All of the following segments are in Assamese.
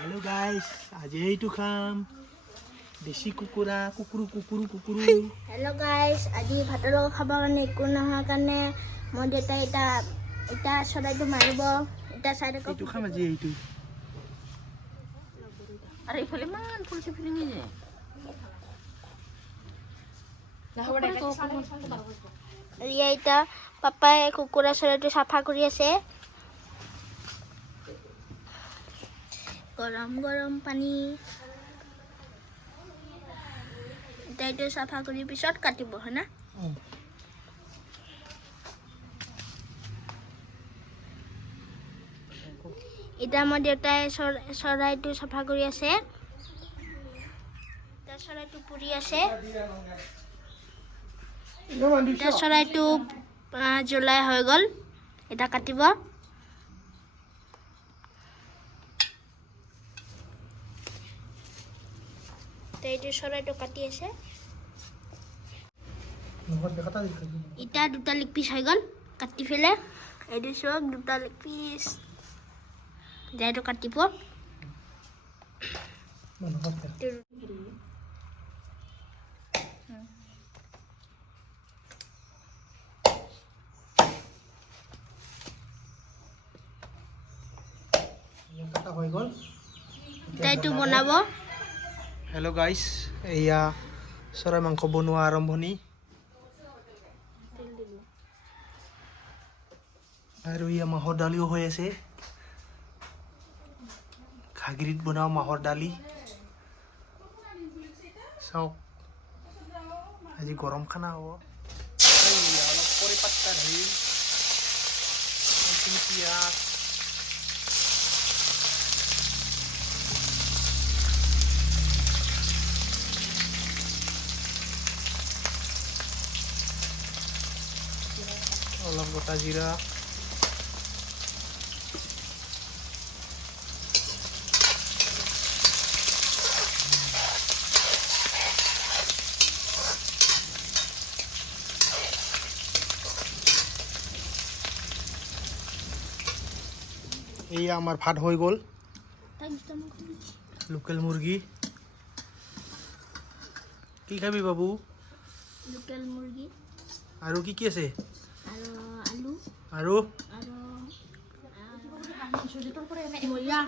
Hello guys, আজি এইটো খাম দেশী কুকুৰা কুকুৰু Hello guys, আজি ভাতৰ লগত খাবৰ কাৰণে একো নোহোৱাৰ কাৰণে মই দেউতাই এটা চৰাইটো মাৰিব এটা চাইড এইটো খাম আজি এইটো আৰে ইফালে মান ফুলছে ফিলিং এ এটা পাপাই কুকুৰা চৰাইটো চাফা কৰি আছে গৰম গৰম পানী এইটো চাফা কৰি পিছত কাটিব হয় না এটা মই দেউতাই চৰাইটো চাফা কৰি আছে এটা চৰাইটো পুৰি আছে এটা চৰাইটো জ্বলাই হৈ গ'ল এটা কাটিব এইটো চৰাইটো কাটি আছে এটা দুটা লেগ পিচ হৈ গ'ল কাটি ফেলে এইটো চক দুটা লেগ পিচ যাইটো কাটিব এইটো বনাব হেল্ল' গাইছ এয়া চৰাই মাংস বনোৱা আৰম্ভণি আৰু এয়া মাহৰ দালিও হৈ আছে খাগিৰিত বনাও মাহৰ দালি চাওক আজি গৰম খানা হ'ব অলপ কৰি পাত্তা ধৰি পিঁয়াজ অলপ গোটা জিৰা এয়া আমাৰ ভাত হৈ গ'ল লোকেল মুৰ্গী কি খাবি বাবু লোকেল মুৰ্গী আৰু কি কি আছে আৰু আলু আৰু ময়া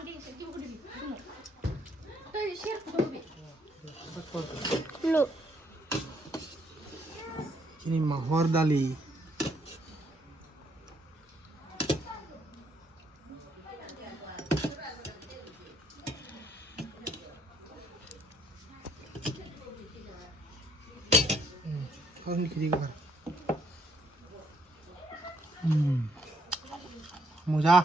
এইখিনি মাহৰ দালি মজা